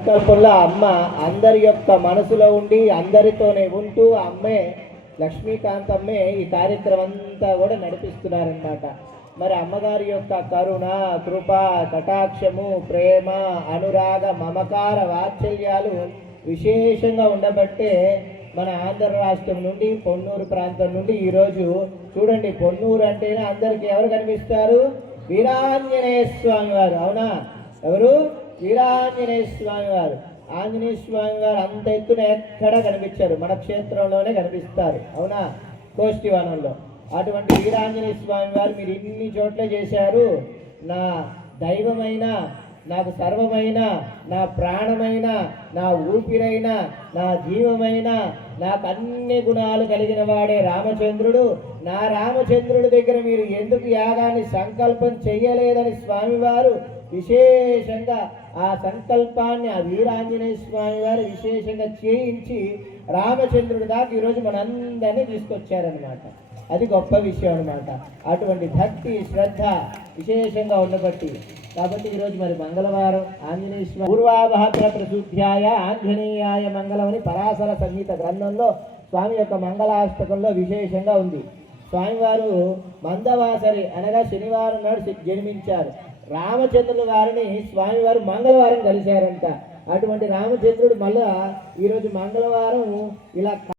సంకల్పంలో అమ్మ అందరి యొక్క మనసులో ఉండి అందరితోనే ఉంటూ అమ్మే లక్ష్మీకాంతమ్మే ఈ కార్యక్రమం అంతా కూడా నడిపిస్తున్నారన్నమాట. మరి అమ్మగారి యొక్క కరుణ, కృప, కటాక్షము, ప్రేమ, అనురాగ, మమకార, వాత్సల్యాలు విశేషంగా ఉండబట్టే మన ఆంధ్ర రాష్ట్రం నుండి పొన్నూరు ప్రాంతం నుండి ఈరోజు చూడండి, పొన్నూరు అంటేనే అందరికీ ఎవరు కనిపిస్తారు? వీరాంజనేయ స్వామి వారు. అవునా? ఎవరు? వీరాంజనేయ స్వామి వారు. ఆంజనేయ స్వామి వారు అంత ఎత్తున ఎక్కడ కనిపించారు? మన క్షేత్రంలోనే కనిపిస్తారు. అవునా? కోష్టివనంలో. అటువంటి వీరాంజనేయ స్వామి వారు మీరు ఇన్ని చోట్ల చేశారు. నా దైవమైన, నాకు సర్వమైన, నా ప్రాణమైన, నా ఊపిరైన, నా జీవమైన, నాకు అన్ని గుణాలు కలిగిన వాడే రామచంద్రుడు. నా రామచంద్రుడి దగ్గర మీరు ఎందుకు యాగాన్ని సంకల్పం చెయ్యలేదని స్వామివారు విశేషంగా ఆ సంకల్పాన్ని ఆ వీరాంజనేయ స్వామి వారు విశేషంగా చేయించి రామచంద్రుడి దాకా ఈరోజు మనందరినీ తీసుకొచ్చారనమాట. అది గొప్ప విషయం అనమాట. అటువంటి భక్తి, శ్రద్ధ విశేషంగా ఉండబట్టి కాబట్టి ఈరోజు మరి మంగళవారం ఆంజనేయ స్వామి పూర్వాభాద్ర ప్రశుద్ధ్యాయ ఆంజనేయాయ మంగళమని పరాశర సంగీత గ్రంథంలో స్వామి యొక్క మంగళాష్టకంలో విశేషంగా ఉంది. స్వామివారు మందవాసరి అనగా శనివారం నాడు జన్మించారు. రామచంద్రుల వారిని స్వామివారు మంగళవారం కలిశారంట. అటువంటి రామచంద్రుడు మళ్ళా ఈరోజు మంగళవారం ఇలా